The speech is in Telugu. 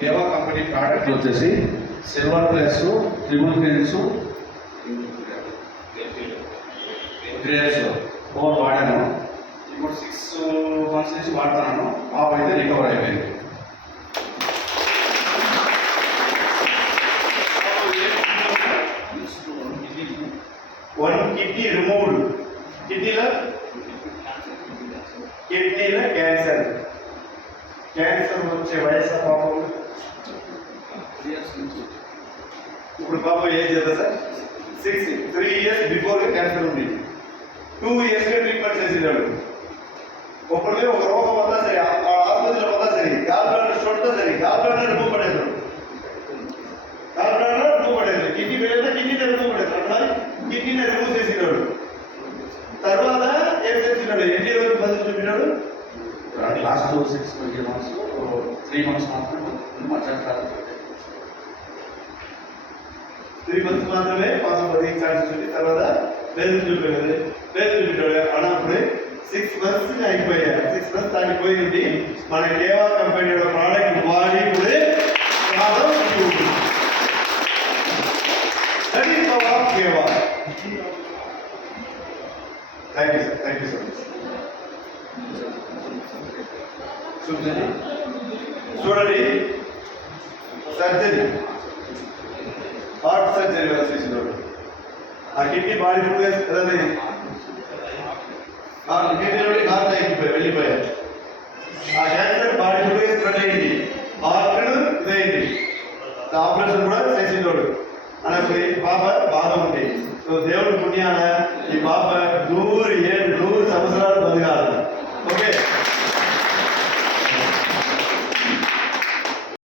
దేవా కంపెనీ ప్రోడక్ట్ వచ్చేసి సిల్వర్ ప్లస్ ట్రిపుల్ క్రీన్స్ గ్రేడ్స్ 4 వాడాను. ఇప్పుడు 6 months నుంచి వాడుతున్నాను. పాప అయితే రికవర్ అయిపోయింది. One kidney removed. కిడ్నీలో క్యాన్సర్ వచ్చే వయసు పాపం ఇప్పుడు పాప ఏజ్ ఎంత సార్? 3 years బిఫోర్ క్యాన్సర్ ఉంది. 2 years ట్రీట్మెంట్ చేసినాడు. ఒకళ్ళే ఒక రోగం వద్దా సరే, ఆసుపత్రిలో వద్దా సరే, గాల్ బ్లాడర్ స్టోన్తో సరే, గాల్ బ్లాడర్ రిమూవ్ పడేది, కిడ్నీ వెళ్ళినా కిడ్నీ రిమూవ్ పడేది, అట్లా కిడ్నీని రిమూవ్ చేసినాడు. తర్వాత ఏం చేసినాడు? ఎన్ని రోజులు బదులు చూపినాడు? లాస్ట్ 6 months 3 months మాత్రమే 3 months మాత్రమే పాసం బతికించాల్సి ఉంది. తర్వాత వేలు చూపించాడు. అన్నప్పుడే 6 months అయిపోయాయి. 6 months ఆగిపోయింది. మన కేవా కంపెనీ ప్రోడక్ట్ వాడి ఇప్పుడే కేవా. Thank you sir, thank you so much. చూడండి, సర్జరీ, హార్ట్ సర్జరీ చేసినాడు. ఆ కిడ్నీ బాడీ కిడ్నీలోని హార్ట్ వెళ్ళిపోయారు. ఆ క్యాన్సర్ బాడీ ఫుడ్ స్ప్రెడ్ అయింది. హార్ట్ ఇదైంది. ఆపరేషన్ కూడా చేసినాడు. అనకు ఈ పాప బాగా ఉంది. సో దేవుడి పుణ్యాన ఈ పాప 100 ఏళ్ళు